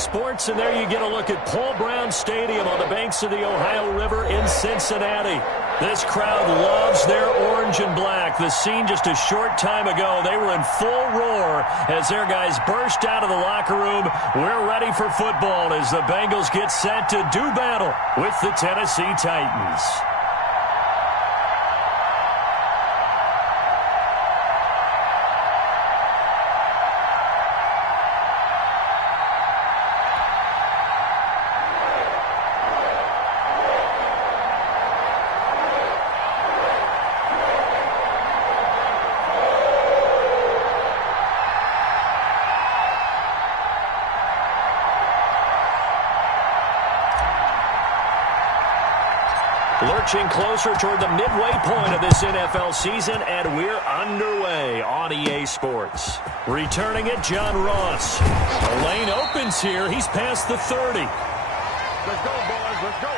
Sports, and there you get a look at Paul Brown Stadium on the banks of the Ohio River in Cincinnati. This crowd loves their orange and black. The scene just a short time ago, they were in full roar as their guys burst out of the locker room. We're ready for football as the Bengals get set to do battle with the Tennessee Titans. Lurching closer toward the midway point of this NFL season, and we're underway on EA Sports. Returning it, John Ross. The lane opens here. He's past the 30. Let's go, boys. Let's go.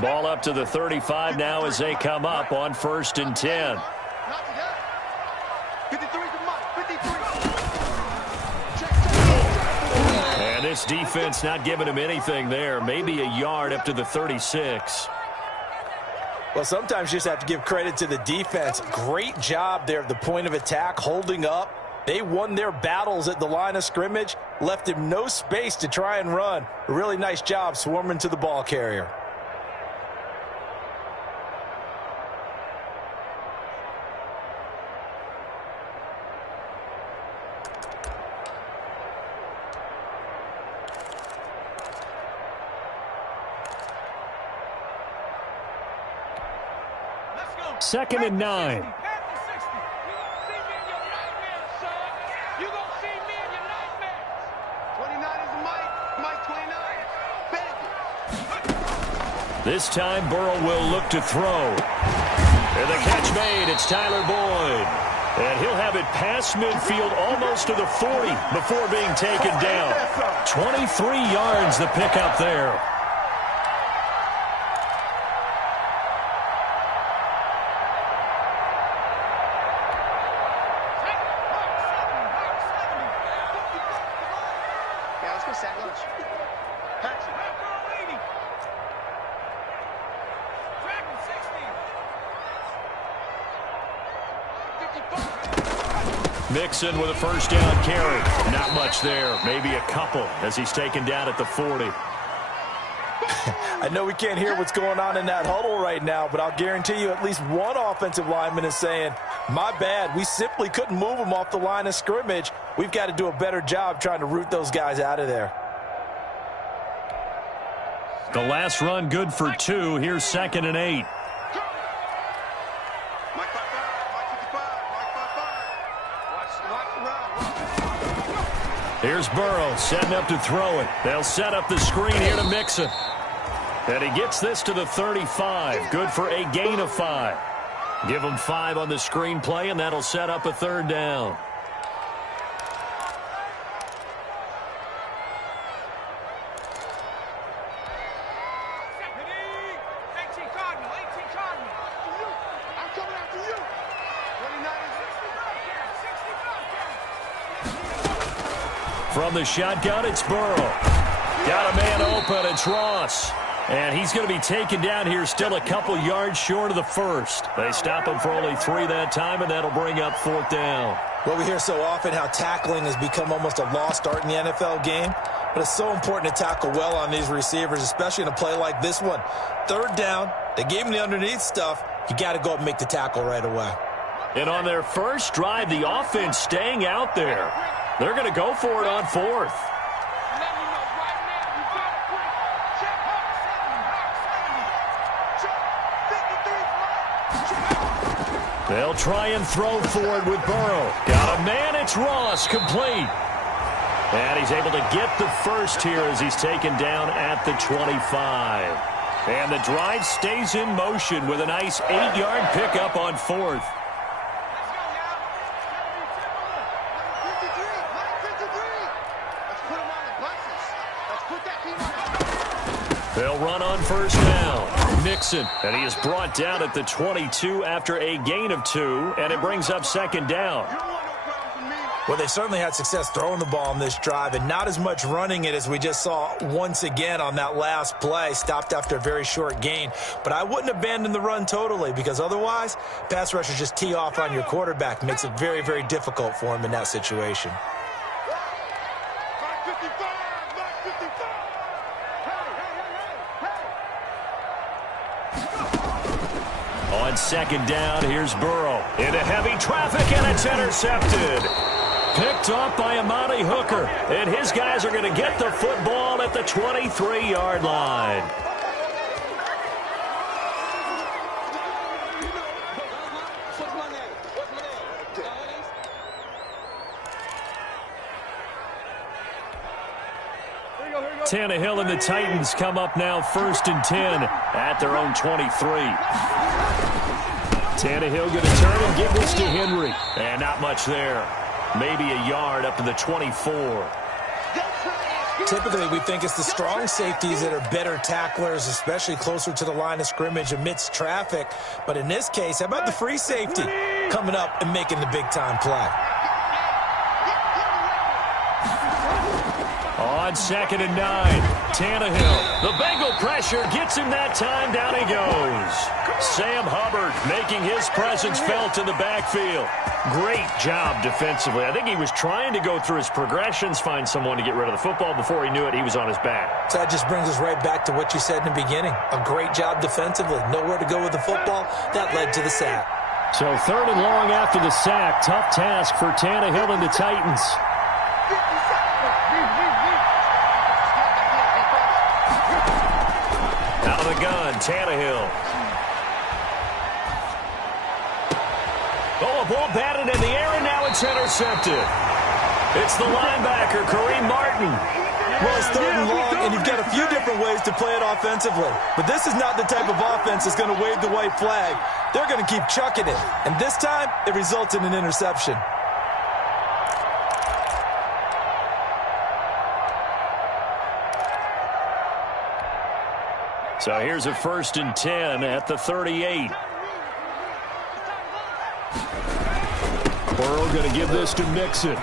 Ball up to the 35 now as they come up on 1st and 10. And this defense not giving him anything there. Maybe a yard up to the 36. Well, sometimes you just have to give credit to the defense. Great job there at the point of attack, holding up. They won their battles at the line of scrimmage, left him no space to try and run. A really nice job swarming to the ball carrier. Second and 9. This time Burrow will look to throw. And the catch made. It's Tyler Boyd. And he'll have it past midfield almost to the 40 before being taken down. 23 yards the pickup there. Mixon with a first down carry. Not much there. Maybe a couple as he's taken down at the 40. I know we can't hear what's going on in that huddle right now, but I'll guarantee you at least one offensive lineman is saying, my bad, we simply couldn't move them off the line of scrimmage. We've got to do a better job trying to root those guys out of there. The last run good for 2. Here's 2nd and 8. Here's Burrow setting up to throw it. They'll set up the screen here to Mixon. And he gets this to the 35. Good for a gain of 5. Give him 5 on the screen play, and that'll set up a 3rd down. From the shotgun, it's Burrow. Got a man open. It's Ross. And he's going to be taken down here still a couple yards short of the 1st. They stop him for only 3 that time, and that'll bring up 4th down. Well, we hear so often how tackling has become almost a lost art in the NFL game. But it's so important to tackle well on these receivers, especially in a play like this one. 3rd down, they gave him the underneath stuff. You got to go up and make the tackle right away. And on their first drive, the offense staying out there. They're going to go for it on 4th. They'll try and throw for it with Burrow. Got a man, it's Ross, complete. And he's able to get the first here as he's taken down at the 25. And the drive stays in motion with a nice 8-yard pickup on 4th. They'll run on first down. Mixon, and he is brought down at the 22 after a gain of 2, and it brings up second down. Well, they certainly had success throwing the ball on this drive and not as much running it as we just saw once again on that last play. Stopped after a very short gain. But I wouldn't abandon the run totally because otherwise, pass rushers just tee off on your quarterback. Makes it very, very difficult for him in that situation. On second down, here's Burrow. Into heavy traffic, and it's intercepted. Picked off by Amani Hooker, and his guys are going to get the football at the 23-yard line. Tannehill and the Titans come up now 1st and 10 at their own 23. Tannehill going to turn and give this to Henry. And not much there. Maybe a yard up to the 24. Typically, we think it's the strong safeties that are better tacklers, especially closer to the line of scrimmage amidst traffic. But in this case, how about the free safety coming up and making the big-time play? On 2nd and 9, Tannehill. The Bengal pressure gets him that time. Down he goes. Sam Hubbard making his presence felt in the backfield. Great job defensively. I think he was trying to go through his progressions, find someone to get rid of the football. Before he knew it, he was on his back. So that just brings us right back to what you said in the beginning. A great job defensively. Nowhere to go with the football. That led to the sack. So 3rd and long after the sack. Tough task for Tannehill and the Titans. Out of the gun, Tannehill. Oh, a ball batted in the air, and now it's intercepted. It's the linebacker, Kareem Martin. Well, it's 3rd and long, and you've got a few different ways to play it offensively. But this is not the type of offense that's going to wave the white flag. They're going to keep chucking it. And this time, it results in an interception. So here's a 1st and 10 at the 38. Burrow going to give this to Mixon.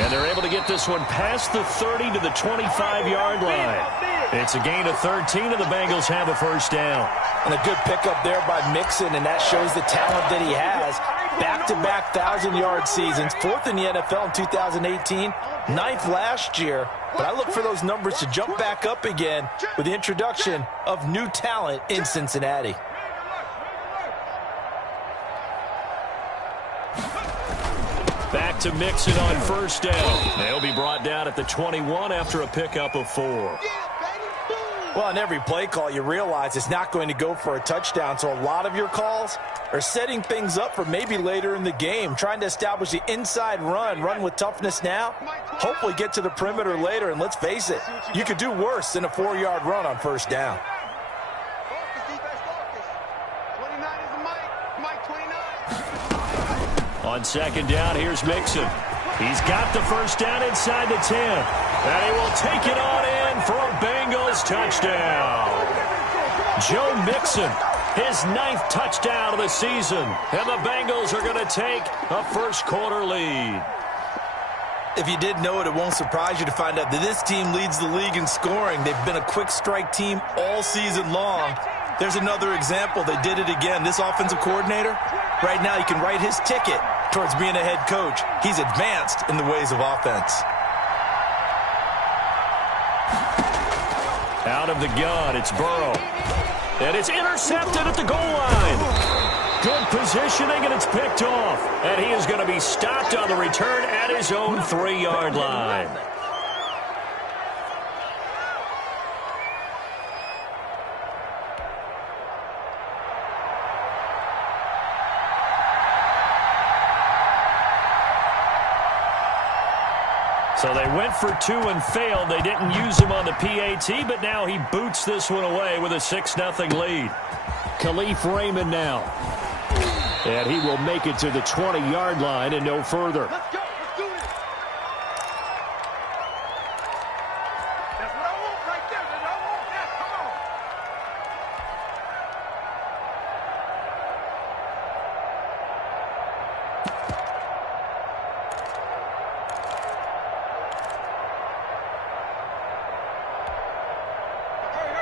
And they're able to get this one past the 30 to the 25-yard line. It's a gain of 13, and the Bengals have a first down. And a good pickup there by Mixon, and that shows the talent that he has. Back-to-back 1,000-yard seasons, 4th in the NFL in 2018, 9th last year. But I look for those numbers to jump back up again with the introduction of new talent in Cincinnati. Back to Mixon on first down. They'll be brought down at the 21 after a pickup of 4. Well, on every play call, you realize it's not going to go for a touchdown, so a lot of your calls are setting things up for maybe later in the game, trying to establish the inside run with toughness now, hopefully get to the perimeter later, and let's face it, you could do worse than a 4-yard run on first down. On second down, here's Mixon. He's got the first down inside the 10. And he will take it on in for a Bengals touchdown. Joe Mixon, his 9th touchdown of the season. And the Bengals are going to take a first-quarter lead. If you didn't know it, it won't surprise you to find out that this team leads the league in scoring. They've been a quick strike team all season long. There's another example. They did it again. This offensive coordinator, right now he can write his ticket towards being a head coach. He's advanced in the ways of offense. Out of the gun, it's Burrow. And it's intercepted at the goal line. Good positioning, and it's picked off. And he is going to be stopped on the return at his own 3-yard line. So they went for 2 and failed. They didn't use him on the PAT, but now he boots this one away with a 6-0 lead. Khalif Raymond now. And he will make it to the 20-yard line and no further. Let's go. Let's do this. That's what I want right there,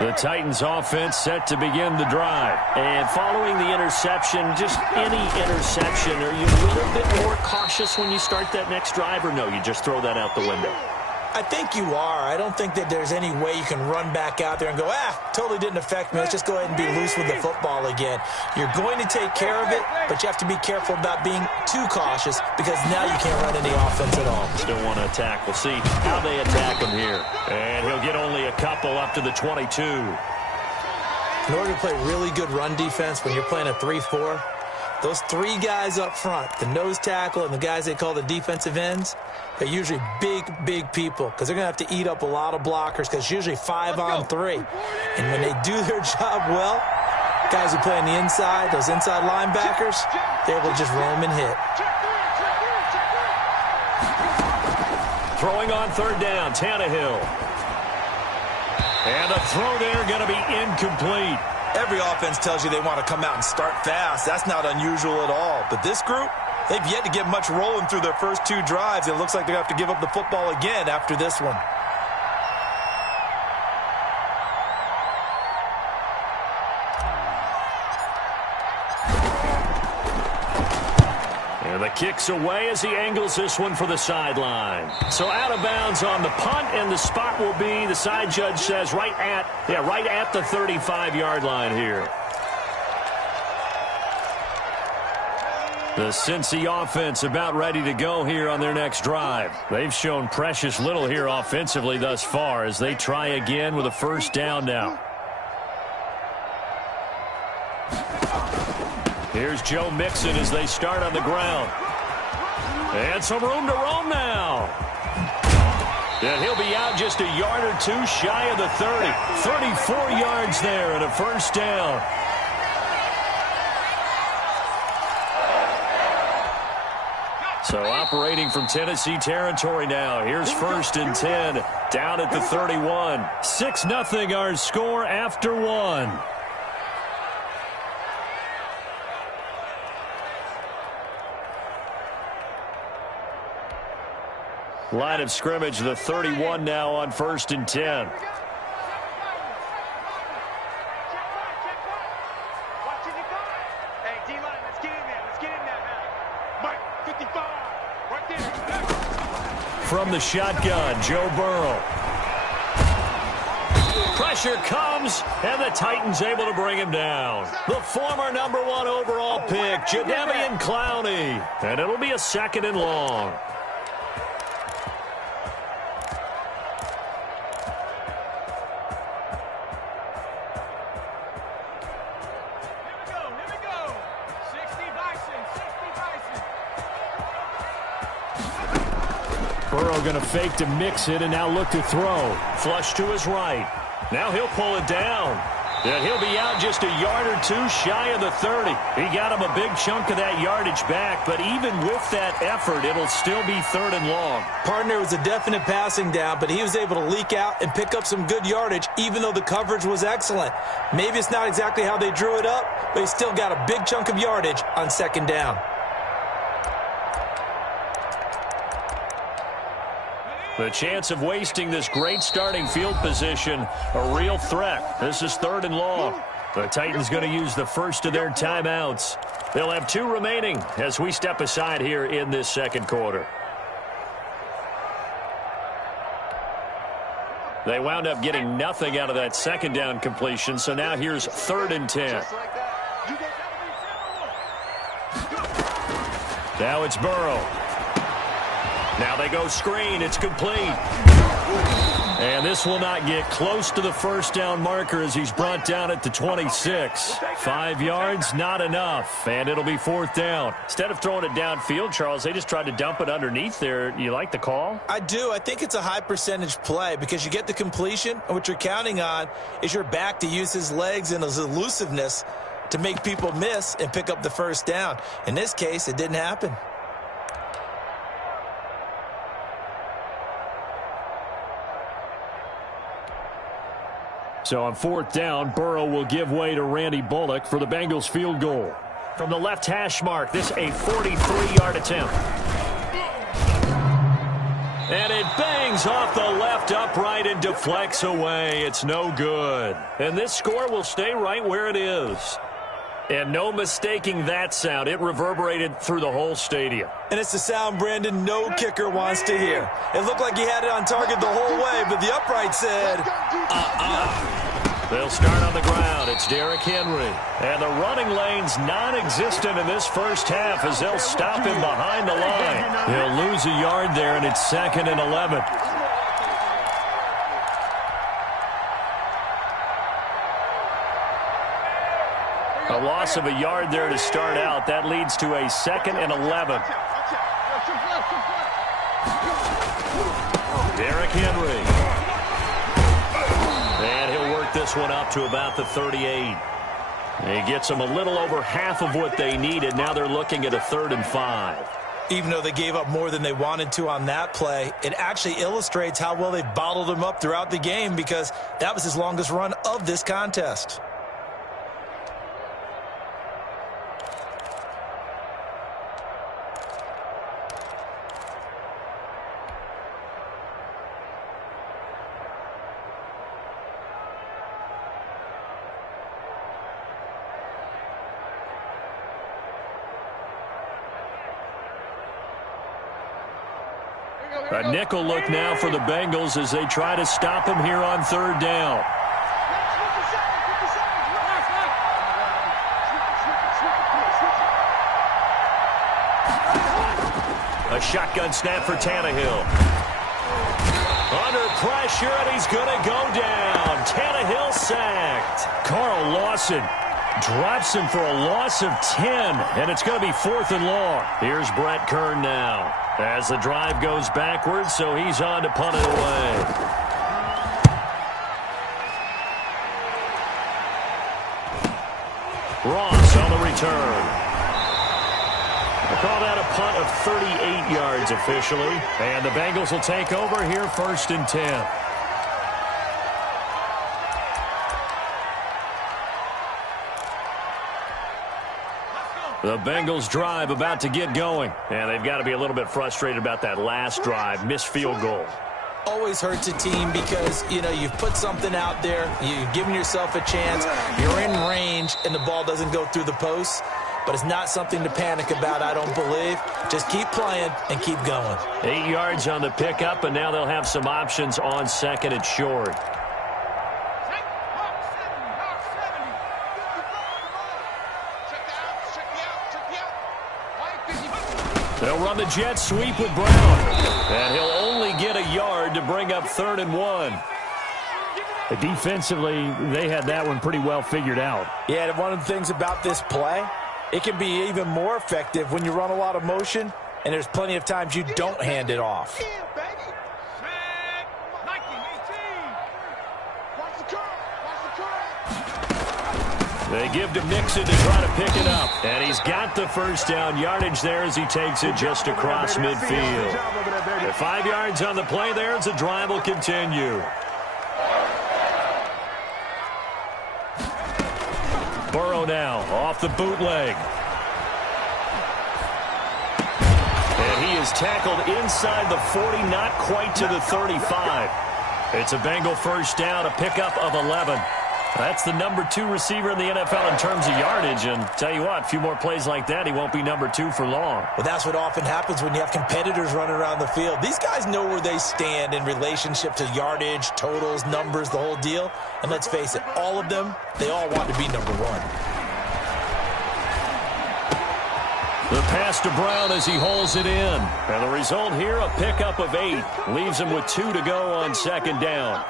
The Titans offense set to begin the drive. And following the interception, just any interception, are you a little bit more cautious when you start that next drive, or no, you just throw that out the window? I think you are. I don't think that there's any way you can run back out there and go, totally didn't affect me. Let's just go ahead and be loose with the football again. You're going to take care of it, but you have to be careful about being too cautious because now you can't run any offense at all. Still want to attack. We'll see how they attack him here. And he'll get only a couple up to the 22. In order to play really good run defense when you're playing a 3-4, those three guys up front, the nose tackle and the guys they call the defensive ends, they're usually big people because they're going to have to eat up a lot of blockers because it's usually 5-on-3. And when they do their job well, guys who play on the inside, those inside linebackers, they're able to just roam and hit. Throwing on third down, Tannehill. And a throw there going to be incomplete. Every offense tells you they want to come out and start fast. That's not unusual at all. But this group, they've yet to get much rolling through their first two drives. It looks like they're going to have to give up the football again after this one. And the kick's away as he angles this one for the sideline. So out of bounds on the punt, and the spot will be, the side judge says, right at the 35-yard line here. The Cincy offense about ready to go here on their next drive. They've shown precious little here offensively thus far as they try again with a first down now. Here's Joe Mixon as they start on the ground. And some room to roam now. And he'll be out just a yard or two shy of the 30. 34 yards there and a first down. So operating from Tennessee territory now. Here's first and 10 down at the 31. 6-0 our score after one. Line of scrimmage, the 31 now on first and 10. From the shotgun, Joe Burrow. Pressure comes, and the Titans able to bring him down. The former #1 overall pick, Jadeveon Clowney. And it'll be a second and long. Burrow going to fake to mix it and now look to throw. Flush to his right. Now he'll pull it down. And he'll be out just a yard or two shy of the 30. He got him a big chunk of that yardage back, but even with that effort, it'll still be third and long. Partner was a definite passing down, but he was able to leak out and pick up some good yardage, even though the coverage was excellent. Maybe it's not exactly how they drew it up, but he still got a big chunk of yardage on second down. The chance of wasting this great starting field position, a real threat. This is third and long. The Titans going to use the first of their timeouts. They'll have two remaining as we step aside here in this second quarter. They wound up getting nothing out of that second down completion, so now here's third and 10. Now it's Burrow. Now they go screen. It's complete. And this will not get close to the first down marker as he's brought down at the 26. 5 yards, not enough. And it'll be fourth down. Instead of throwing it downfield, Charles, they just tried to dump it underneath there. You like the call? I do. I think it's a high percentage play because you get the completion, and what you're counting on is your back to use his legs and his elusiveness to make people miss and pick up the first down. In this case, it didn't happen. So on fourth down, Burrow will give way to Randy Bullock for the Bengals field goal. From the left hash mark, this a 43-yard attempt. And it bangs off the left upright and deflects away. It's no good. And this score will stay right where it is. And no mistaking that sound. It reverberated through the whole stadium. And it's the sound, Brandon, no kicker wants to hear. It looked like he had it on target the whole way, but the upright said, They'll start on the ground. It's Derrick Henry. And the running lane's non-existent in this first half as they'll stop him behind the line. He'll lose a yard there, and it's 2nd and 11. A loss of a yard there to start out. That leads to a 2nd and 11. Derrick Henry. And he'll work this one up to about the 38. He gets them a little over half of what they needed. Now they're looking at a 3rd and 5. Even though they gave up more than they wanted to on that play, it actually illustrates how well they bottled him up throughout the game because that was his longest run of this contest. A nickel look now for the Bengals as they try to stop him here on 3rd down. A shotgun snap for Tannehill. Under pressure, and he's going to go down. Tannehill sacked. Carl Lawson drops him for a loss of 10, and it's going to be 4th and long. Here's Brett Kern now as the drive goes backwards, so he's on to punt it away. Ross on the return. They call that a punt of 38 yards officially, and the Bengals will take over here 1st and 10. The Bengals drive about to get going. And they've got to be a little bit frustrated about that last drive. Missed field goal. Always hurts a team because, you know, you've put something out there. You've given yourself a chance. You're in range, and the ball doesn't go through the posts. But it's not something to panic about, I don't believe. Just keep playing and keep going. 8 yards on the pickup, and now they'll have some options on 2nd and short. They'll run the jet sweep with Brown. And he'll only get a yard to bring up 3rd and 1. Defensively, they had that one pretty well figured out. Yeah, and one of the things about this play, it can be even more effective when you run a lot of motion, and there's plenty of times you don't hand it off. They give to Mixon to try to pick it up. And he's got the first down yardage there as he takes it just across midfield. The 5 yards on the play there as the drive will continue. Burrow now off the bootleg. And he is tackled inside the 40, not quite to the 35. It's a Bengal first down, a pickup of 11. That's the number 2 receiver in the NFL in terms of yardage. And tell you what, a few more plays like that, he won't be number 2 for long. Well, that's what often happens when you have competitors running around the field. These guys know where they stand in relationship to yardage, totals, numbers, the whole deal. And let's face it, all of them, they all want to be number 1. The pass to Brown as he holds it in. And the result here, a pickup of 8. Leaves him with 2 to go on 2nd down.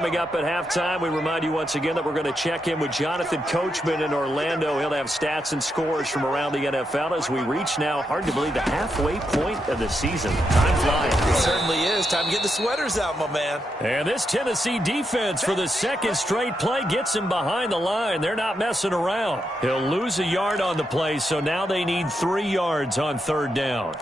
coming up at halftime. We remind you once again that we're going to check in with Jonathan Coachman in Orlando. He'll have stats and scores from around the NFL as we reach now, hard to believe, the halfway point of the season. Time flying. It certainly is. Time to get the sweaters out, my man. And this Tennessee defense for the second straight play gets him behind the line. They're not messing around. He'll lose a yard on the play, so now they need 3 yards on third down.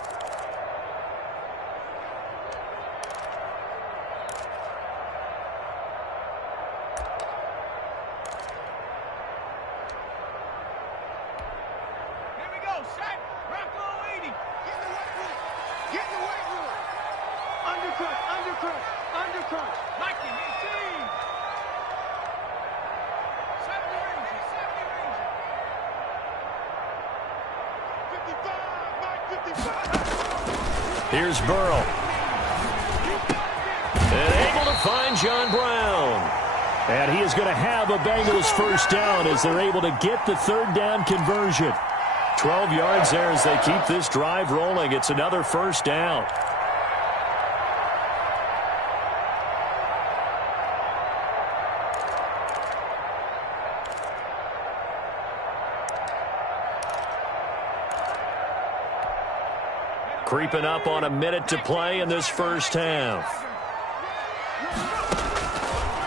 Here's Burrow. And able to find John Brown. And he is going to have a Bengals first down as they're able to get the third down conversion. 12 yards there as they keep this drive rolling. It's another first down. Creeping up on a minute to play in this first half.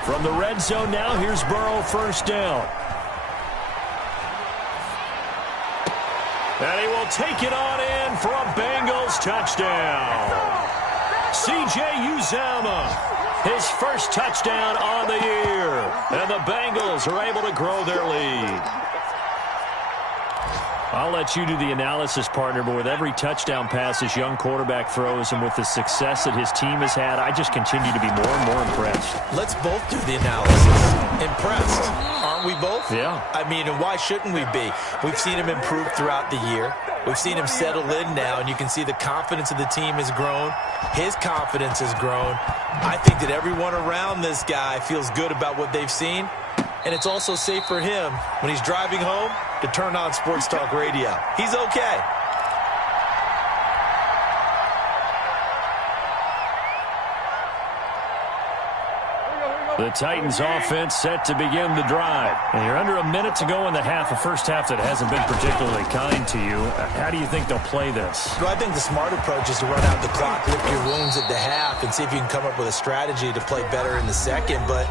From the red zone now, here's Burrow, first down. And he will take it on in for a Bengals touchdown. C.J. Uzomah, his first touchdown on the year. And the Bengals are able to grow their lead. I'll let you do the analysis, partner, but with every touchdown pass his young quarterback throws and with the success that his team has had, I just continue to be more and more impressed. Let's both do the analysis. Impressed. Aren't we both? Yeah. I mean, and why shouldn't we be? We've seen him improve throughout the year. We've seen him settle in now, and you can see the confidence of the team has grown. His confidence has grown. I think that everyone around this guy feels good about what they've seen. And it's also safe for him when he's driving home to turn on Sports Talk Radio. He's okay. The Titans offense set to begin the drive. And you're under a minute to go in the half, a first half that hasn't been particularly kind to you. How do you think they'll play this? Well, I think the smart approach is to run out the clock, lick your wounds at the half, and see if you can come up with a strategy to play better in the second. But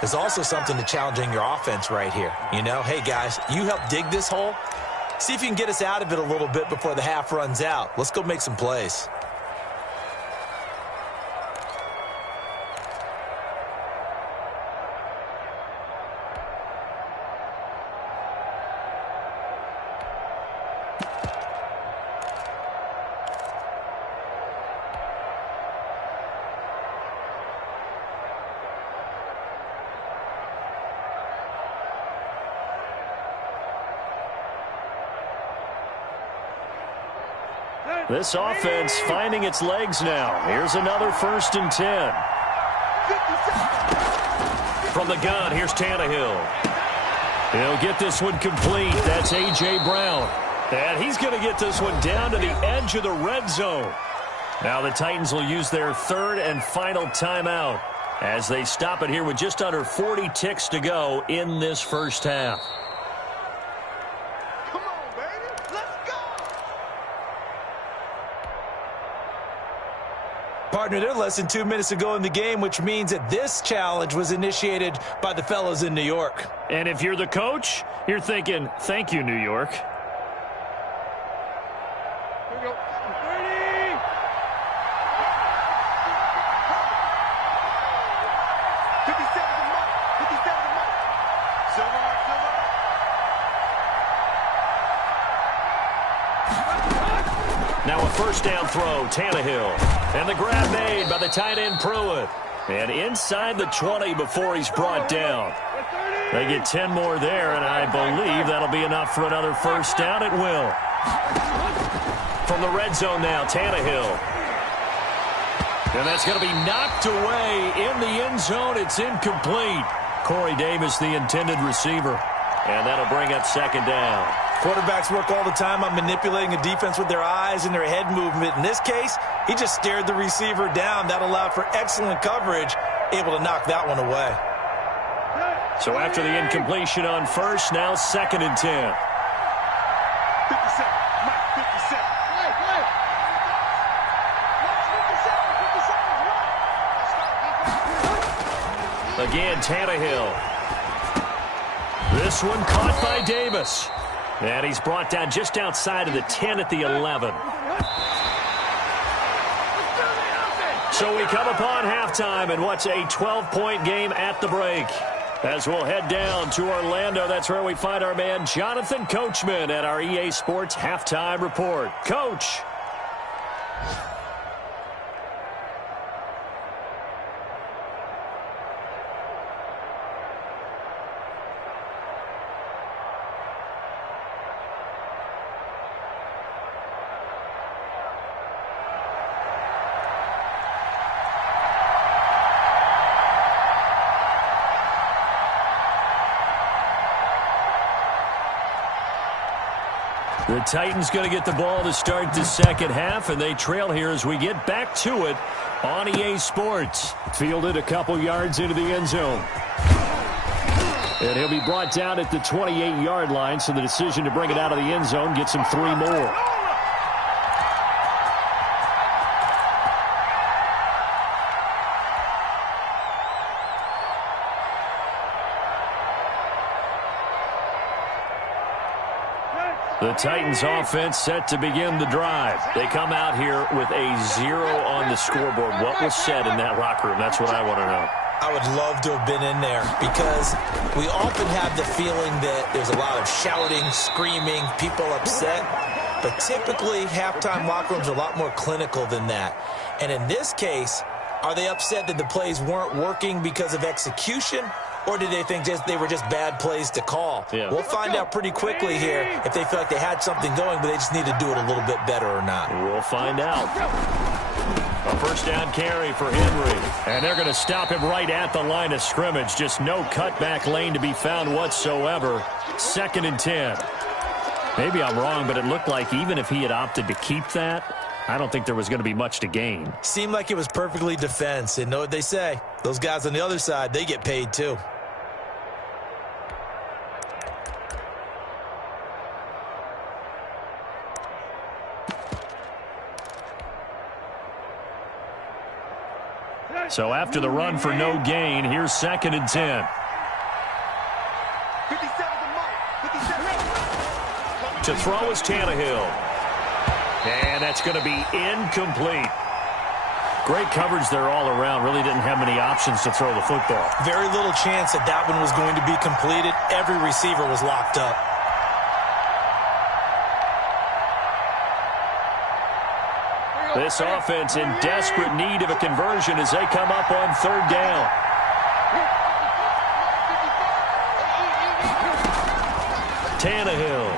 there's also something to challenging your offense right here. You know, hey, guys, you help dig this hole. See if you can get us out of it a little bit before the half runs out. Let's go make some plays. This offense finding its legs now. Here's another 1st and 10. From the gun, here's Tannehill. He'll get this one complete. That's A.J. Brown. And he's going to get this one down to the edge of the red zone. Now the Titans will use their 3rd and final timeout as they stop it here with just under 40 ticks to go in this first half. Partner, they're less than 2 minutes to go in the game, which means that this challenge was initiated by the fellas in New York. And if you're the coach, you're thinking, thank you, New York. Here we go. 30. 57 to Mike. 57 to Mike. Silver. Now a first down throw, Tannehill. And the grab made by the tight end Pruitt. And inside the 20 before he's brought down. They get 10 more there, and I believe that'll be enough for another first down. It will. From the red zone now, Tannehill. And that's going to be knocked away in the end zone. It's incomplete. Corey Davis, the intended receiver. And that'll bring up 2nd down. Quarterbacks work all the time on manipulating a defense with their eyes and their head movement. In this case, he just stared the receiver down. That allowed for excellent coverage, able to knock that one away. So after the incompletion on first, now 2nd and 10. 57. Mike, 57. Again, Tannehill. This one caught by Davis. And he's brought down just outside of the 10 at the 11. So we come upon halftime in what's a 12-point game at the break. As we'll head down to Orlando, that's where we find our man Jonathan Coachman at our EA Sports Halftime Report. Coach. The Titans going to get the ball to start the second half, and they trail here as we get back to it on EA Sports. Fielded a couple yards into the end zone. And he'll be brought down at the 28-yard line, so the decision to bring it out of the end zone gets him 3 more. The Titans offense set to begin the drive. They come out here with a 0 on the scoreboard. What was said in that locker room? That's what I want to know. I would love to have been in there because we often have the feeling that there's a lot of shouting, screaming, people upset. But typically, halftime locker rooms are a lot more clinical than that. And in this case, are they upset that the plays weren't working because of execution? Or did they think they were just bad plays to call? Yeah. We'll find out pretty quickly here if they feel like they had something going, but they just need to do it a little bit better or not. We'll find out. A first down carry for Henry. And they're going to stop him right at the line of scrimmage. Just no cutback lane to be found whatsoever. 2nd and 10. Maybe I'm wrong, but it looked like even if he had opted to keep that, I don't think there was going to be much to gain. Seemed like it was perfectly defense. And know what they say? Those guys on the other side, they get paid too. So after the run for no gain, here's 2nd and 10. 57 to Mike. 57. To throw is Tannehill. And that's going to be incomplete. Great coverage there all around. Really didn't have many options to throw the football. Very little chance that that one was going to be completed. Every receiver was locked up. This offense in desperate need of a conversion as they come up on 3rd down. Tannehill.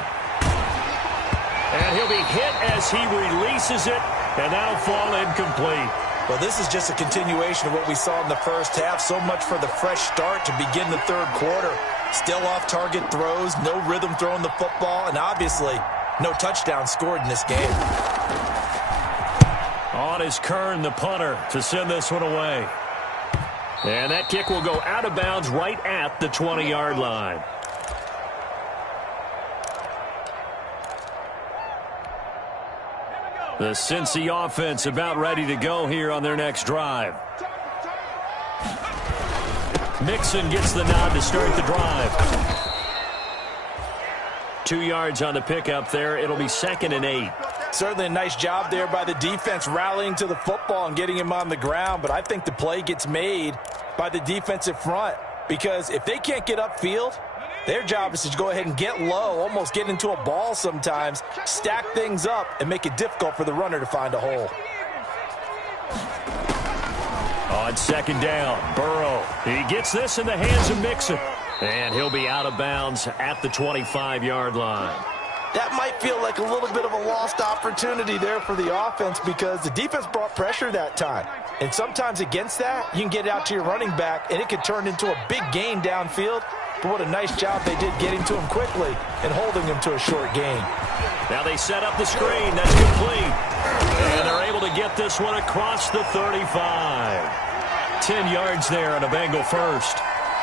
And he'll be hit as he releases it, and that'll fall incomplete. Well, this is just a continuation of what we saw in the first half. So much for the fresh start to begin the 3rd quarter. Still off-target throws, no rhythm throwing the football, and obviously no touchdown scored in this game. On is Kern, the punter, to send this one away. And that kick will go out of bounds right at the 20-yard line. The Cincy offense about ready to go here on their next drive. Mixon gets the nod to start the drive. 2 yards on the pickup there. It'll be 2nd and 8. Certainly a nice job there by the defense rallying to the football and getting him on the ground, but I think the play gets made by the defensive front because if they can't get upfield, their job is to go ahead and get low, almost get into a ball sometimes, stack things up, and make it difficult for the runner to find a hole. On 2nd down, Burrow. He gets this in the hands of Mixon, and he'll be out of bounds at the 25-yard line. That might feel like a little bit of a lost opportunity there for the offense because the defense brought pressure that time. And sometimes against that, you can get it out to your running back, and it could turn into a big gain downfield. But what a nice job they did getting to him quickly and holding him to a short gain. Now they set up the screen. That's complete. And they're able to get this one across the 35. 10 yards there on a Bengal first.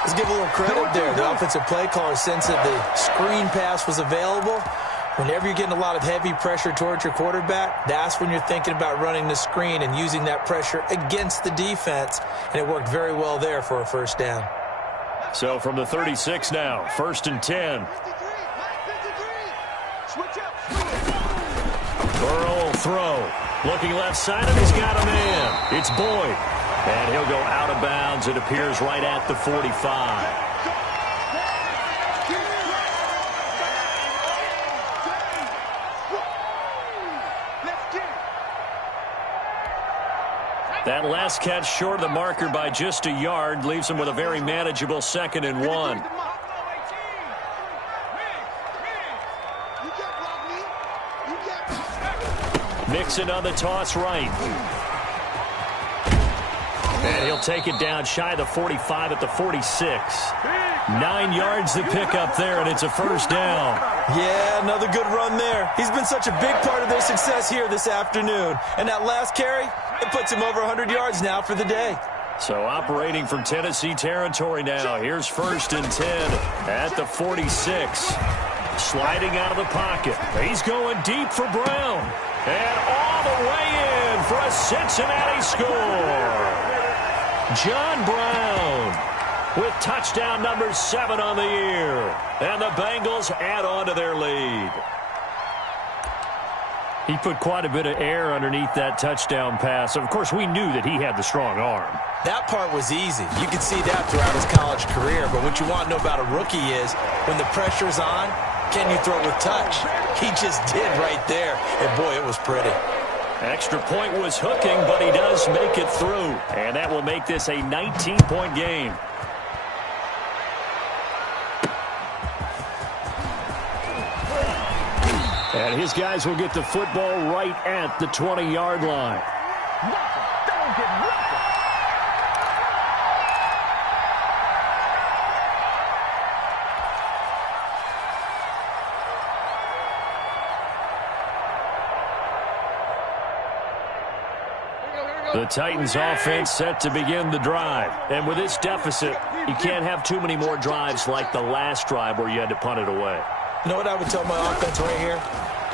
Let's give a little credit there. The offensive play caller sensed that the screen pass was available. Whenever you're getting a lot of heavy pressure towards your quarterback, that's when you're thinking about running the screen and using that pressure against the defense. And it worked very well there for a first down. So from the 36 now, 1st and 10. Burrow will throw. Looking left side, and he's got a man. It's Boyd. And he'll go out of bounds. It appears right at the 45. That last catch short of the marker by just a yard leaves him with a very manageable 2nd and 1. Mixon on the toss right. And he'll take it down shy of the 45 at the 46. 9 yards to pick up there, and it's a first down. Yeah, another good run there. He's been such a big part of their success here this afternoon. And that last carry, it puts him over 100 yards now for the day. So operating from Tennessee territory now. Here's 1st and 10 at the 46. Sliding out of the pocket. He's going deep for Brown. And all the way in for a Cincinnati score. John Brown with touchdown number 7 on the year. And the Bengals add on to their lead. He put quite a bit of air underneath that touchdown pass. Of course, we knew that he had the strong arm. That part was easy. You could see that throughout his college career. But what you want to know about a rookie is when the pressure's on, can you throw it with touch? He just did right there. And, boy, it was pretty. Extra point was hooking, but he does make it through. And that will make this a 19-point game. And his guys will get the football right at the 20-yard line. The Titans offense set to begin the drive. And with this deficit, you can't have too many more drives like the last drive where you had to punt it away. You know what I would tell my offense right here?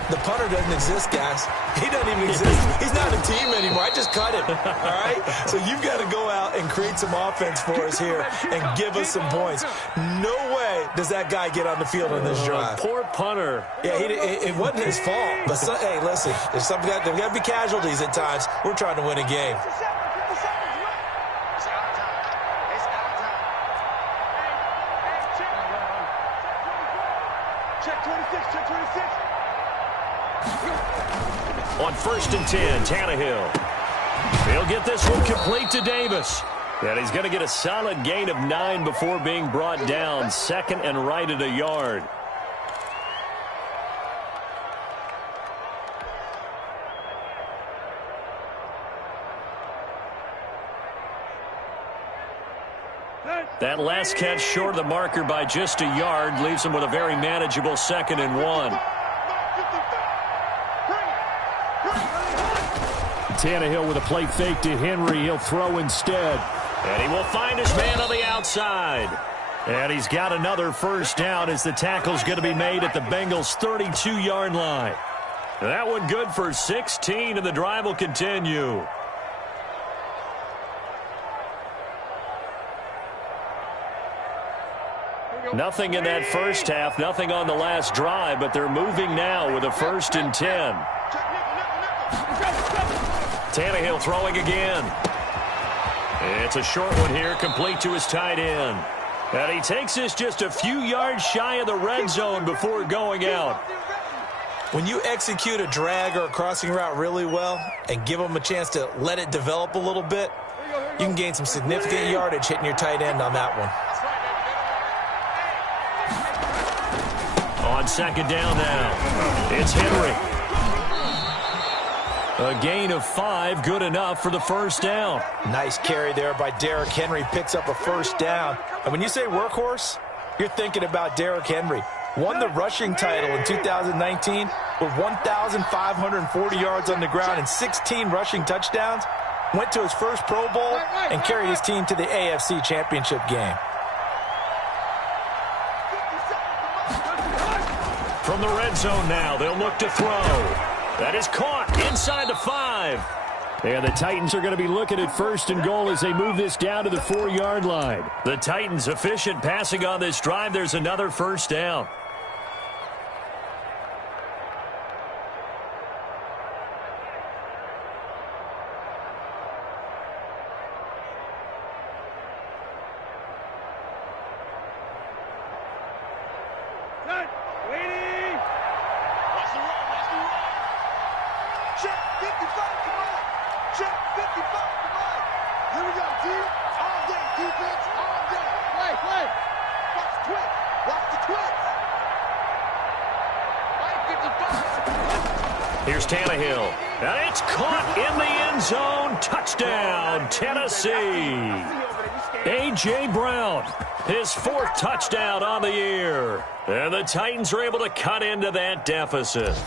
The punter doesn't exist, guys. He doesn't even exist. He's not a team anymore. I just cut him, all right? So you've got to go out and create some offense for us here and give us some points. No way does that guy get on the field on this drive. Poor punter. Yeah, it wasn't his fault. But, hey, listen, there's got to be casualties at times. We're trying to win a game. On 1st and 10, Tannehill. He'll get this one complete to Davis. And he's going to get a solid gain of 9 before being brought down. 2nd and right at a yard. That last catch short of the marker by just a yard leaves him with a very manageable 2nd and 1. Tannehill with a play fake to Henry. He'll throw instead. And he will find his man on the outside. And he's got another first down as the tackle's going to be made at the Bengals' 32-yard line. That one good for 16, and the drive will continue. Nothing in that first half, nothing on the last drive, but they're moving now with a 1st and 10. Tannehill throwing again. It's a short one here, complete to his tight end. And he takes this just a few yards shy of the red zone before going out. When you execute a drag or a crossing route really well and give them a chance to let it develop a little bit, you can gain some significant yardage hitting your tight end on that one. On 2nd down now, it's Henry. A gain of 5, good enough for the first down. Nice carry there by Derrick Henry, picks up a first down. And when you say workhorse, you're thinking about Derrick Henry. Won the rushing title in 2019 with 1,540 yards on the ground and 16 rushing touchdowns. Went to his first Pro Bowl and carried his team to the AFC Championship game. from the red zone now. They'll look to throw. That is caught inside the 5. And the Titans are going to be looking at 1st and goal as they move this down to the 4-yard line. The Titans efficient passing on this drive. There's another 1st down. Here's Tannehill. And it's caught in the end zone. Touchdown, Tennessee. A.J. Brown, his 4th touchdown on the year. And the Titans are able to cut into that deficit.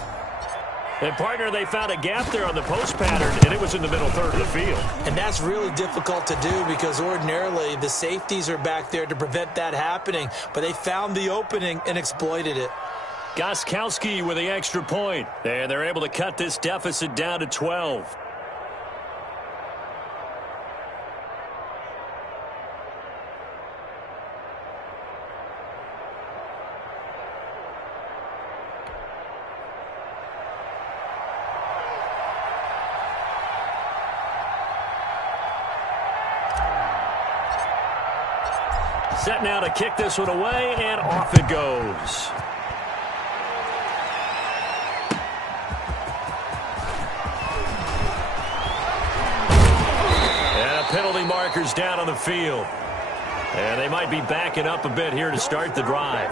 And, partner, they found a gap there on the post pattern, and it was in the middle third of the field. And that's really difficult to do because ordinarily the safeties are back there to prevent that happening. But they found the opening and exploited it. Gostkowski with the extra point. And they're able to cut this deficit down to 12. Set now to kick this one away, and off it goes. And a penalty marker's down on the field. And they might be backing up a bit here to start the drive.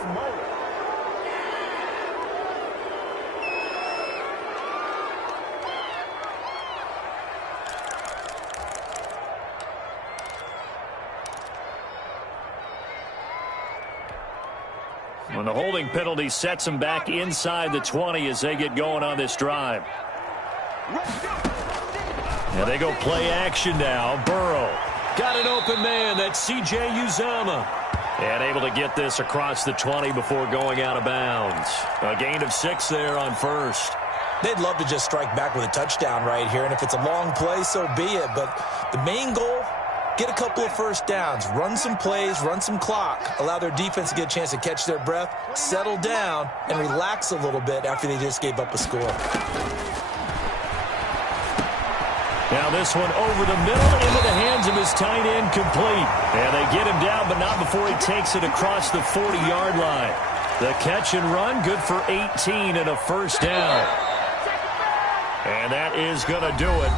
When the holding penalty sets them back inside the 20 as they get going on this drive. And they go play action now. Burrow got an open man. That's C.J. Uzomah. And able to get this across the 20 before going out of bounds. A gain of 6 there on 1st. They'd love to just strike back with a touchdown right here. And if it's a long play, so be it. But the main goal, get a couple of 1st downs, run some plays, run some clock, allow their defense to get a chance to catch their breath, settle down, and relax a little bit after they just gave up a score. Now this one over the middle into the hands of his tight end, complete. And they get him down, but not before he takes it across the 40-yard line. The catch and run, good for 18 and a 1st down. And that is going to do it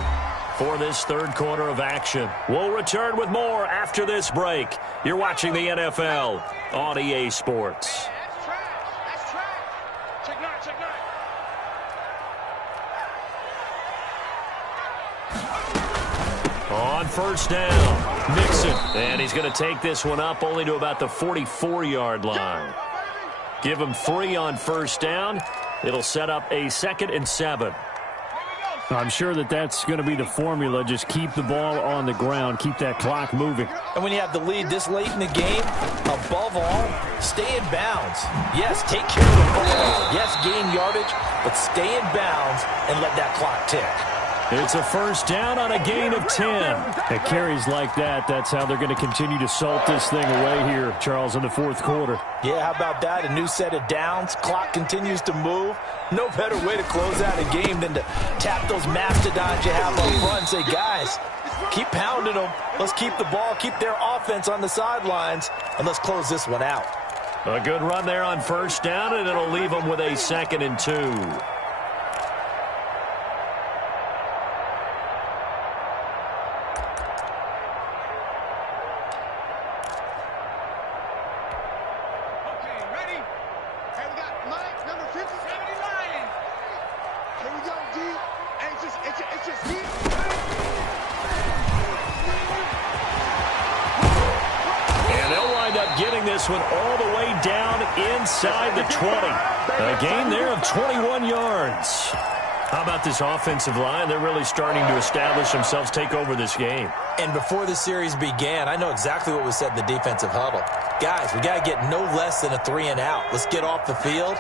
for this 3rd quarter of action. We'll return with more after this break. You're watching the NFL on EA Sports. That's trash. Check 9, check 9. On 1st down, Mixon. And he's going to take this one up only to about the 44-yard line. Give him 3 on 1st down. It'll set up a 2nd and 7. I'm sure that's going to be the formula. Just keep the ball on the ground. Keep that clock moving. And when you have the lead this late in the game, above all, stay in bounds. Yes, take care of the ball. Yes, gain yardage, but stay in bounds and let that clock tick. It's a 1st down on a gain of 10. At carries like that, that's how they're going to continue to salt this thing away here, Charles, in the 4th quarter. Yeah, how about that? A new set of downs. Clock continues to move. No better way to close out a game than to tap those mastodons you have up front and say, guys, keep pounding them. Let's keep the ball, keep their offense on the sidelines, and let's close this one out. A good run there on 1st down, and it'll leave them with a 2nd and 2. One all the way down inside the 20. A gain there of 21 yards. How about this offensive line? They're really starting to establish themselves, take over this game. And before the series began, I know exactly what was said in the defensive huddle. Guys, we got to get no less than a 3 and out. Let's get off the field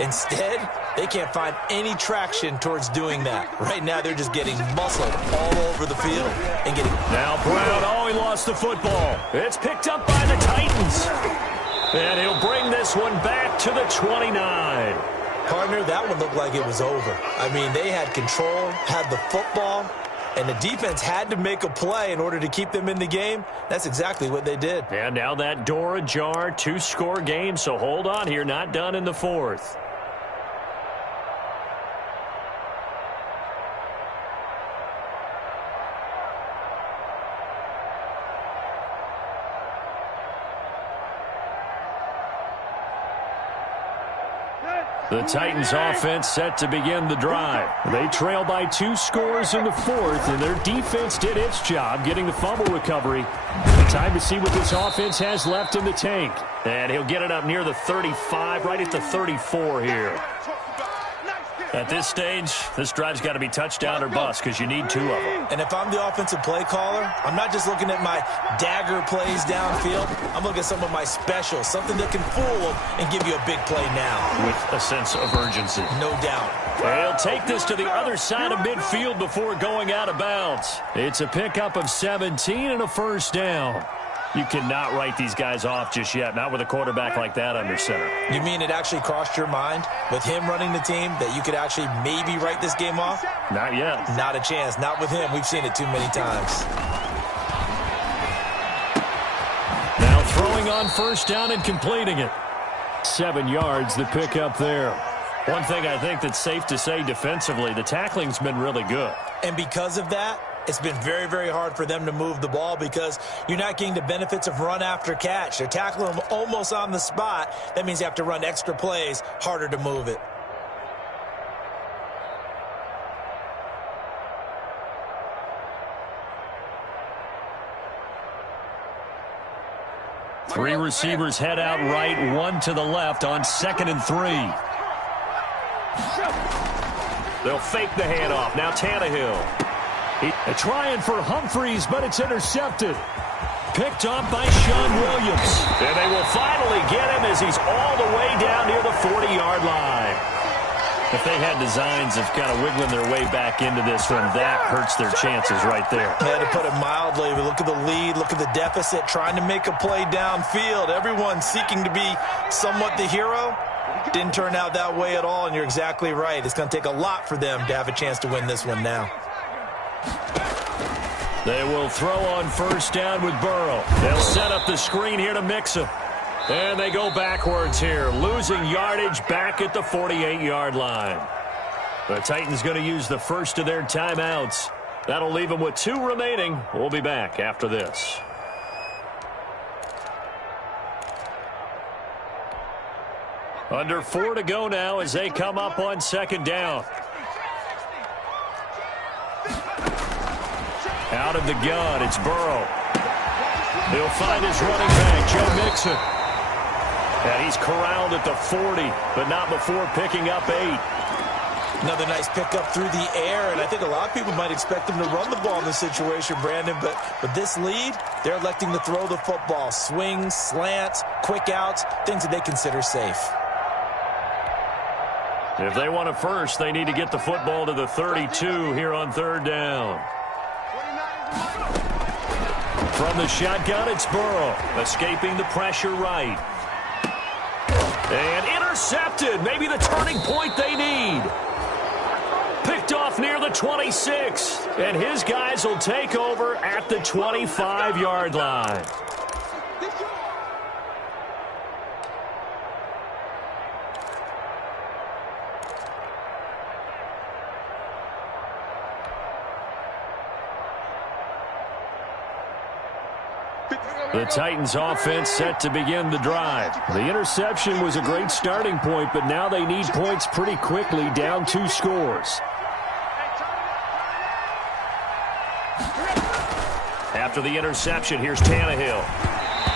Instead, they can't find any traction towards doing that. Right now, they're just getting muscled all over the field and getting... Now Brown, oh, he lost the football. It's picked up by the Titans. And he'll bring this one back to the 29. Partner, that one looked like it was over. I mean, they had control, had the football, and the defense had to make a play in order to keep them in the game. That's exactly what they did. And now that door ajar, 2-score game, so hold on here, not done in the fourth. The Titans offense set to begin the drive. They trail by 2 scores in the fourth, and their defense did its job getting the fumble recovery. Time to see what this offense has left in the tank. And he'll get it up near the 35, right at the 34 here. At this stage, this drive's got to be touchdown or bust because you need 2 of them. And if I'm the offensive play caller, I'm not just looking at my dagger plays downfield. I'm looking at some of my specials, something that can fool them and give you a big play now. With a sense of urgency. No doubt. They'll take this to the other side of midfield before going out of bounds. It's a pickup of 17 and a first down. You cannot write these guys off just yet, not with a quarterback like that under center. You mean it actually crossed your mind with him running the team that you could actually maybe write this game off? Not yet. Not a chance. Not with him. We've seen it too many times. Now throwing on first down and completing it. 7 yards, the pickup there. One thing I think that's safe to say defensively, the tackling's been really good. And because of that, it's been very, very hard for them to move the ball because you're not getting the benefits of run after catch. They're tackling them almost on the spot. That means you have to run extra plays, harder to move it. Three receivers head out right, 1 to the left on 2nd and 3. They'll fake the handoff. Now Tannehill. Trying for Humphreys, but it's intercepted. Picked up by Sean Williams. And they will finally get him as he's all the way down near the 40-yard line. If they had designs of kind of wiggling their way back into this one, that hurts their chances right there. Yeah, to put it mildly, but look at the lead, look at the deficit, trying to make a play downfield. Everyone seeking to be somewhat the hero. Didn't turn out that way at all, and you're exactly right. It's going to take a lot for them to have a chance to win this one now. They will throw on first down with Burrow. They'll set up the screen here to mix it. And they go backwards here, losing yardage back at the 48-yard line. The Titans going to use the first of their timeouts. That'll leave them with 2 remaining. We'll be back after this. Under 4 to go now as they come up on 2nd down. Out of the gun, it's Burrow. He'll find his running back, Joe Mixon. And he's corralled at the 40, but not before picking up 8. Another nice pickup through the air, and I think a lot of people might expect them to run the ball in this situation, Brandon, but with this lead, they're electing to throw the football. Swings, slants, quick outs, things that they consider safe. If they want a first, they need to get the football to the 32 here on 3rd down. From the shotgun, it's Burrow, escaping the pressure right. And intercepted, maybe the turning point they need. Picked off near the 26, and his guys will take over at the 25-yard line. The Titans offense set to begin the drive. The interception was a great starting point, but now they need points pretty quickly, down 2 scores. After the interception, here's Tannehill.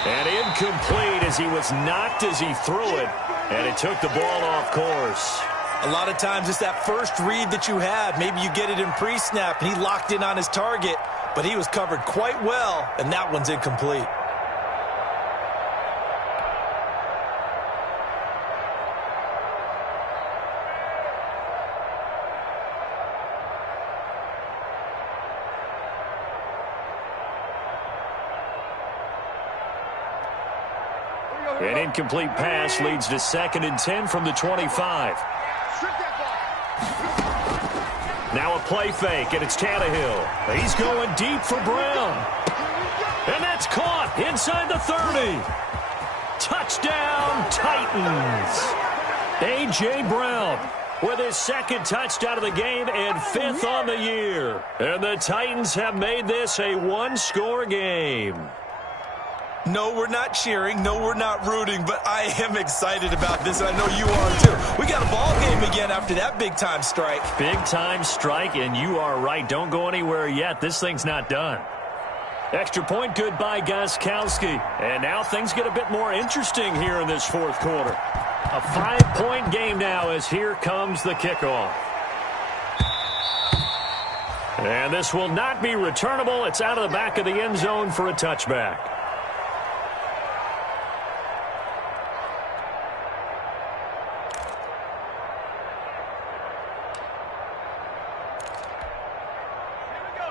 And incomplete as he was knocked as he threw it, and it took the ball off course. A lot of times it's that first read that you have. Maybe you get it in pre-snap, and he locked in on his target, but he was covered quite well, and that one's incomplete. An incomplete pass leads to 2nd and 10 from the 25. Now a play fake, and it's Tannehill. He's going deep for Brown. And that's caught inside the 30. Touchdown, Titans. A.J. Brown with his 2nd touchdown of the game and 5th on the year. And the Titans have made this a one-score game. No, we're not cheering. No, we're not rooting, but I am excited about this, and I know you are too. We got a ball game again after that big-time strike. Big-time strike, and you are right. Don't go anywhere yet. This thing's not done. Extra point good by Gostkowski. And now things get a bit more interesting here in this 4th quarter. A 5-point game now as here comes the kickoff. And this will not be returnable. It's out of the back of the end zone for a touchback.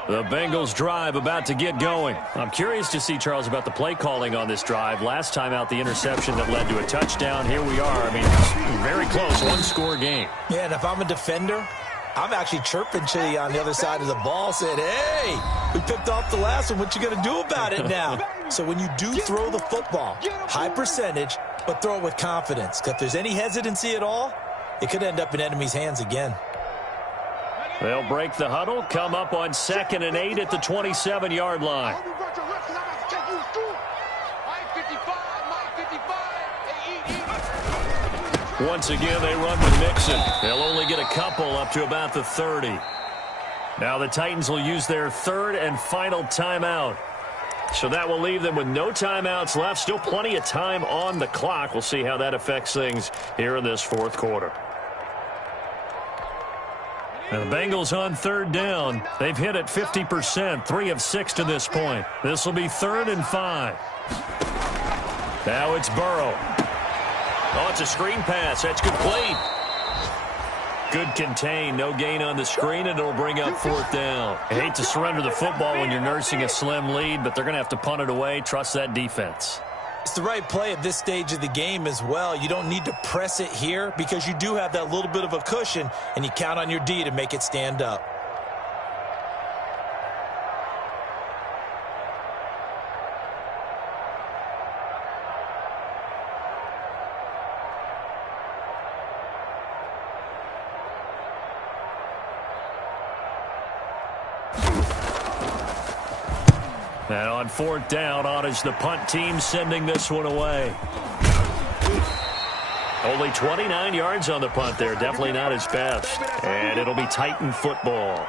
The Bengals drive about to get going. I'm curious to see, Charles, about the play calling on this drive. Last time out, the interception that led to a touchdown. Here we are. I mean, very close, one-score game. Yeah, and if I'm a defender, I'm actually chirping to you on the other side of the ball, saying, hey, we picked off the last one. What you going to do about it now? So when you do throw the football, high percentage, but throw it with confidence. Because if there's any hesitancy at all, it could end up in enemy's hands again. They'll break the huddle, come up on 2nd and 8 at the 27-yard line. Once again, they run with Mixon. They'll only get a couple up to about the 30. Now the Titans will use their 3rd and final timeout. So that will leave them with no timeouts left. Still plenty of time on the clock. We'll see how that affects things here in this 4th quarter. And the Bengals on 3rd down. They've hit it 50%, 3 of 6 to this point. This will be 3rd and 5. Now it's Burrow. Oh, it's a screen pass. That's complete. Good contain. No gain on the screen, and it'll bring up 4th down. I hate to surrender the football when you're nursing a slim lead, but they're going to have to punt it away. Trust that defense. It's the right play at this stage of the game as well. You don't need to press it here because you do have that little bit of a cushion, and you count on your D to make it stand up. And on 4th down, on is the punt team sending this one away. Only 29 yards on the punt there. Definitely not his best. And it'll be Titan football.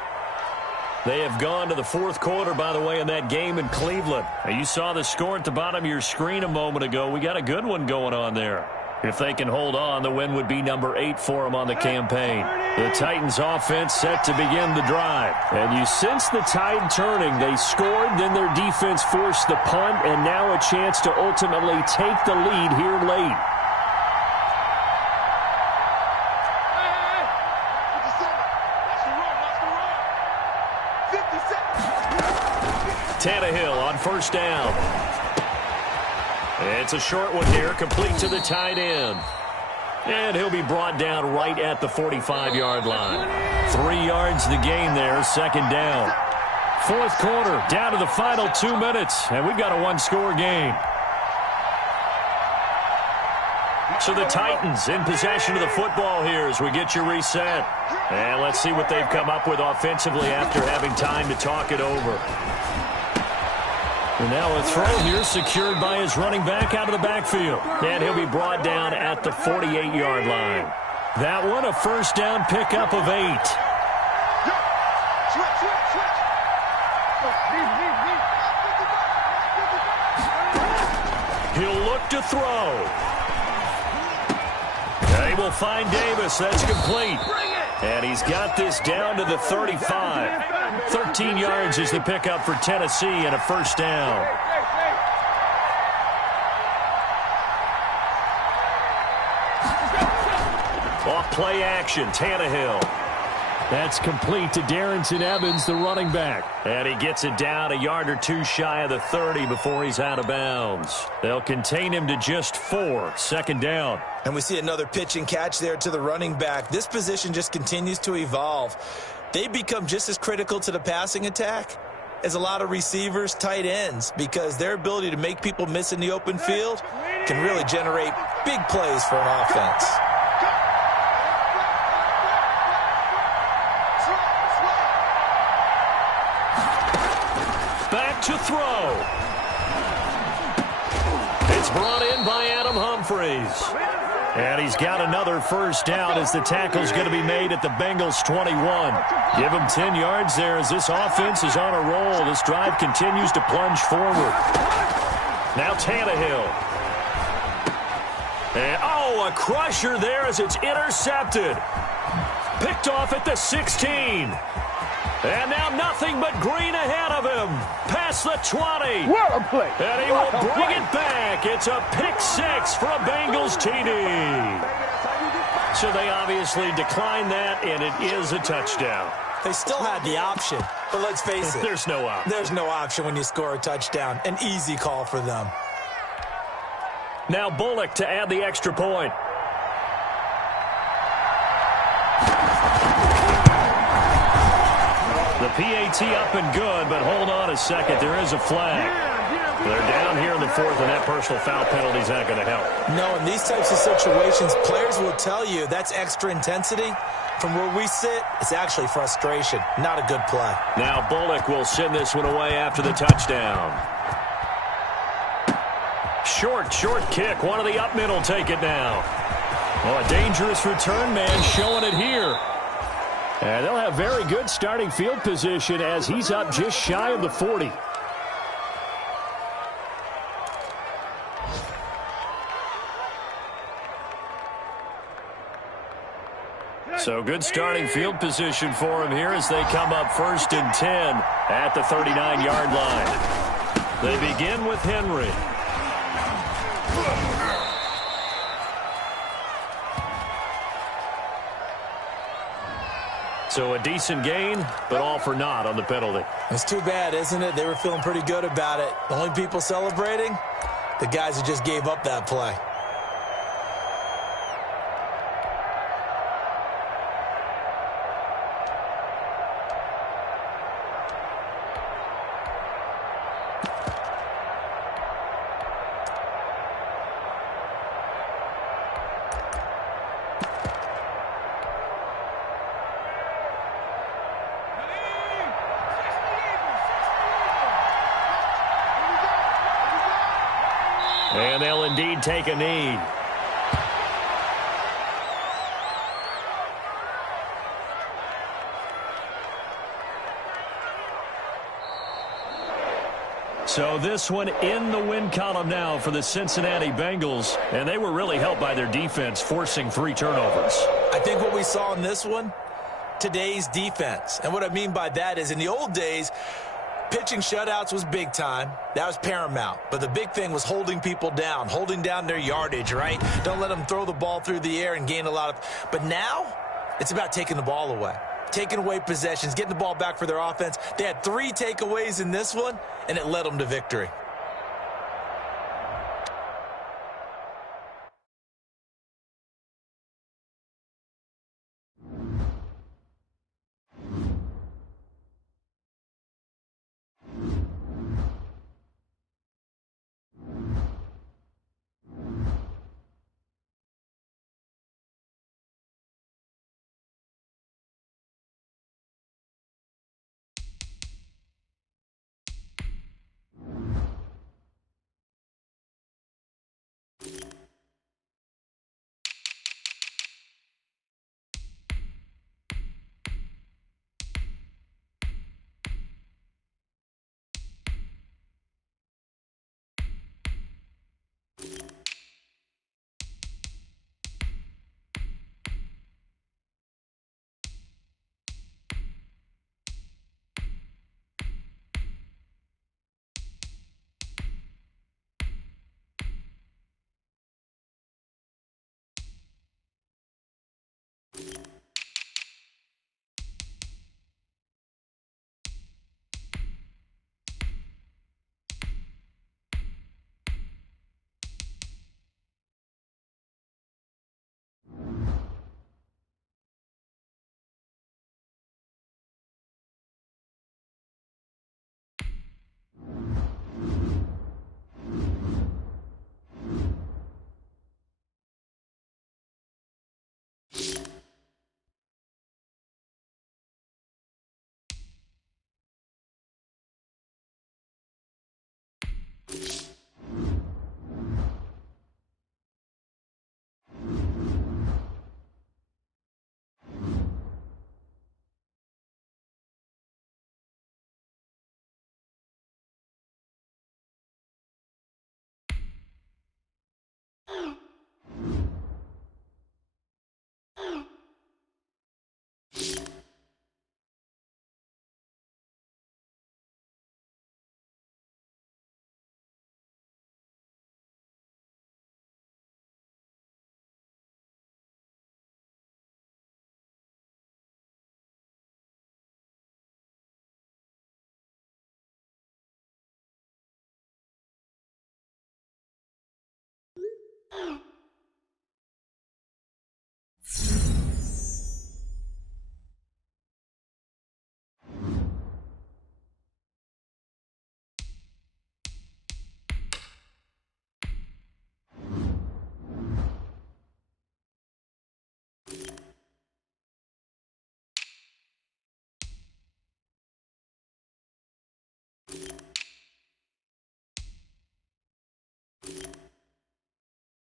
They have gone to the 4th quarter, by the way, in that game in Cleveland. Now, you saw the score at the bottom of your screen a moment ago. We got a good one going on there. If they can hold on, the win would be number 8 for them on the campaign. The Titans offense set to begin the drive. And you sense the tide turning. They scored, then their defense forced the punt, and now a chance to ultimately take the lead here late. Tannehill on 1st down. It's a short one here, complete to the tight end. And he'll be brought down right at the 45-yard line. 3 yards the gain there, 2nd down. 4th quarter, down to the final 2 minutes, and we've got a one-score game. So the Titans in possession of the football here as we get you reset. And let's see what they've come up with offensively after having time to talk it over. And now a throw here secured by his running back out of the backfield. And he'll be brought down at the 48-yard line. That one a 1st down pickup of 8. He'll look to throw. They will find Davis. That's complete. And he's got this down to the 35. 13 yards is the pickup for Tennessee and a 1st down. Off play action, Tannehill. That's complete to Darrington Evans, the running back. And he gets it down a yard or two shy of the 30 before he's out of bounds. They'll contain him to just 4, second down. And we see another pitch and catch there to the running back. This position just continues to evolve. They become just as critical to the passing attack as a lot of receivers, tight ends, because their ability to make people miss in the open field can really generate big plays for an offense. Back to throw. It's brought in by Adam Humphries. And he's got another first down as the tackle's going to be made at the Bengals 21. Give him 10 yards there as this offense is on a roll. This drive continues to plunge forward. Now Tannehill. And, a crusher there as it's intercepted. Picked off at the 16. And now nothing but green ahead of him. Past the 20. What a play. And he will bring it back. It's a pick 6 for a Bengals TD. So they obviously declined that, and it is a touchdown. They still had the option, but let's face it. There's no option. There's no option when you score a touchdown. An easy call for them. Now Bullock to add the extra point. The PAT up and good, but hold on a second. There is a flag. They're down here in the 4th, and that personal foul penalty is not going to help. No, in these types of situations, players will tell you that's extra intensity. From where we sit, it's actually frustration. Not a good play. Now Bullock will send this one away after the touchdown. Short kick. One of the up middle take it now. Oh, a dangerous return man showing it here. And they'll have very good starting field position as he's up just shy of the 40. So good starting field position for him here as they come up 1st and 10 at the 39-yard line. They begin with Henry. So a decent gain, but all for naught on the penalty. It's too bad, isn't it? They were feeling pretty good about it. The only people celebrating, the guys who just gave up that play. And they'll indeed take a knee. So this one in the win column now for the Cincinnati Bengals. And they were really helped by their defense, forcing 3 turnovers. I think what we saw in this one, today's defense. And what I mean by that is in the old days, pitching shutouts was big time. That was paramount. But the big thing was holding people down, holding down their yardage, right? Don't let them throw the ball through the air and gain a lot of... But now, it's about taking the ball away. Taking away possessions, getting the ball back for their offense. They had 3 takeaways in this one, and it led them to victory.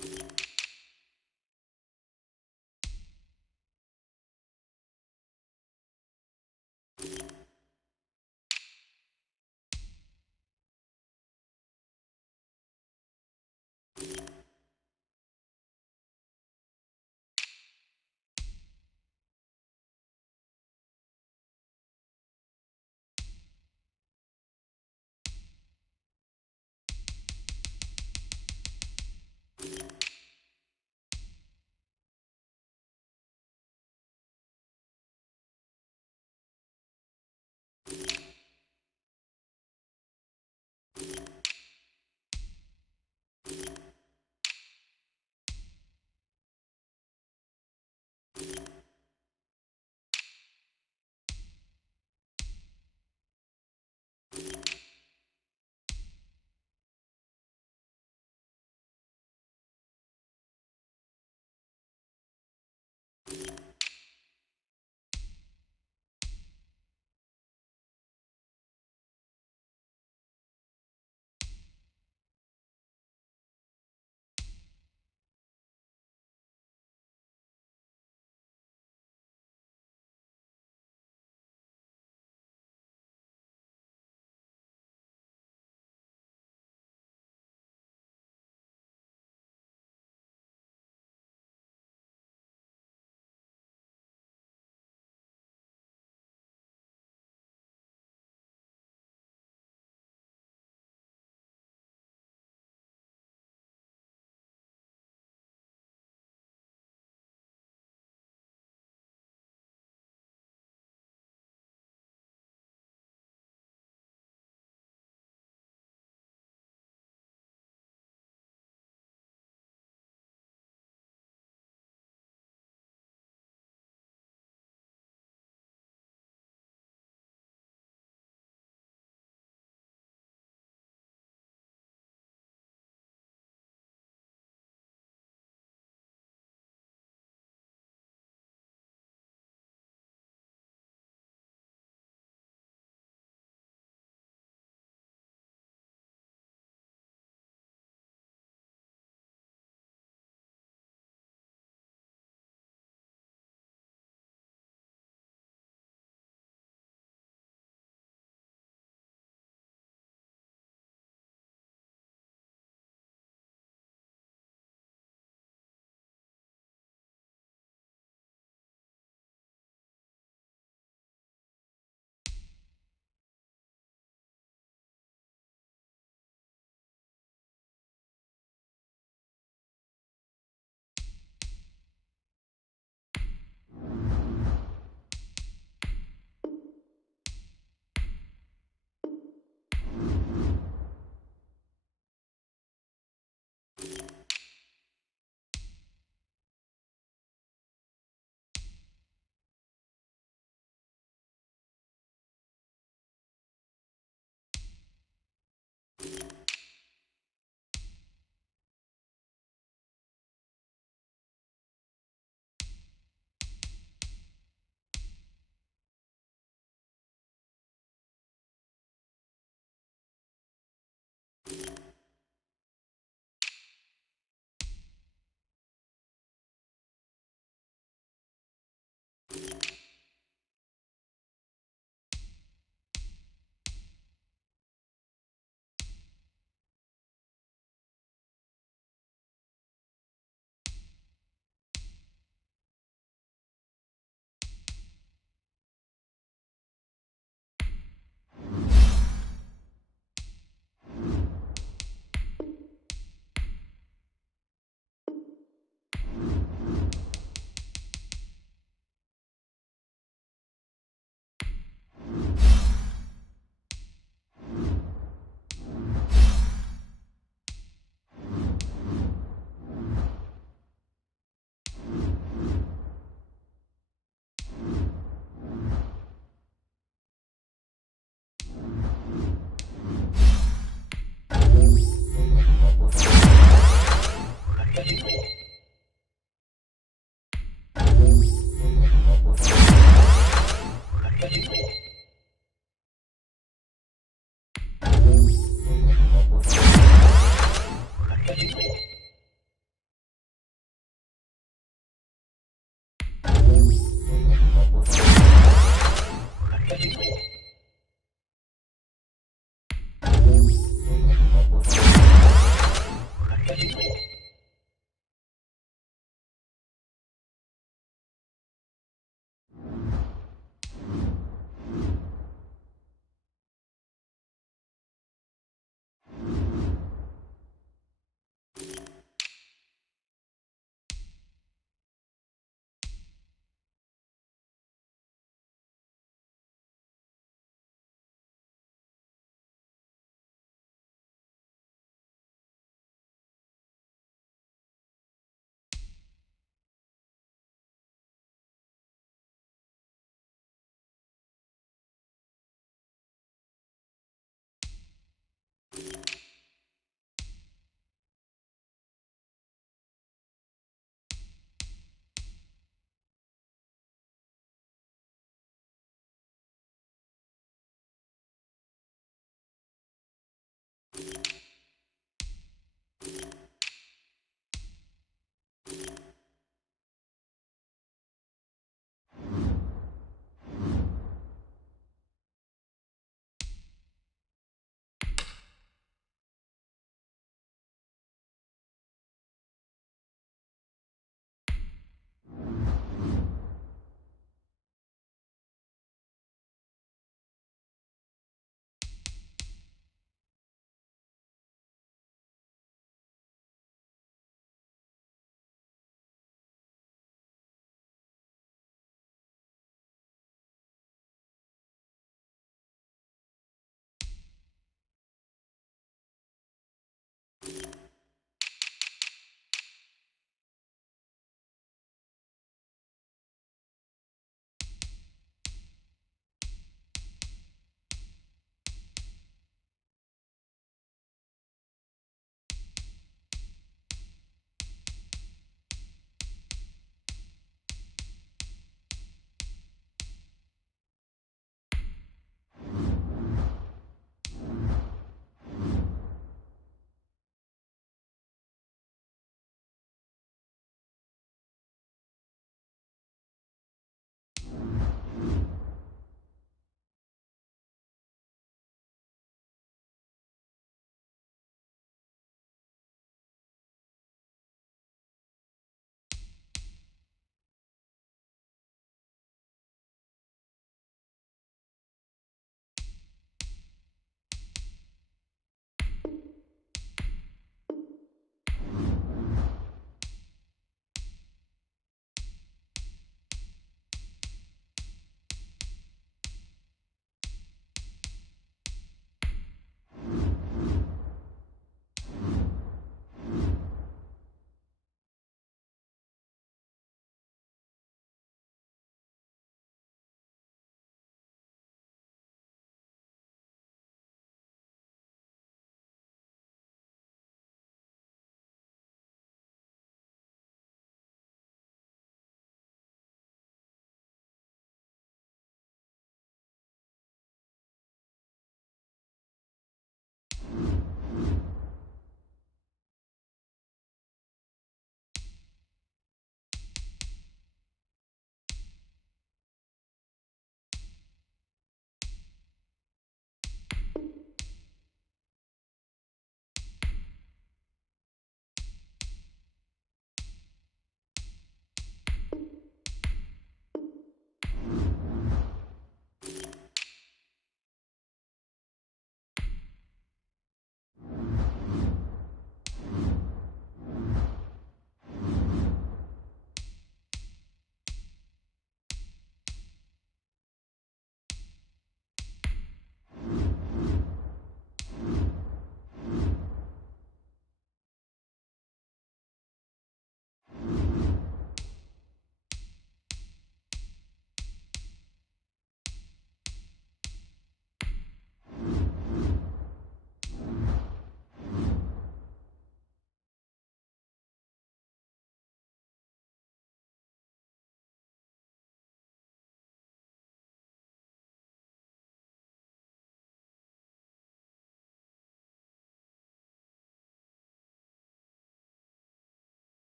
You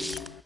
it.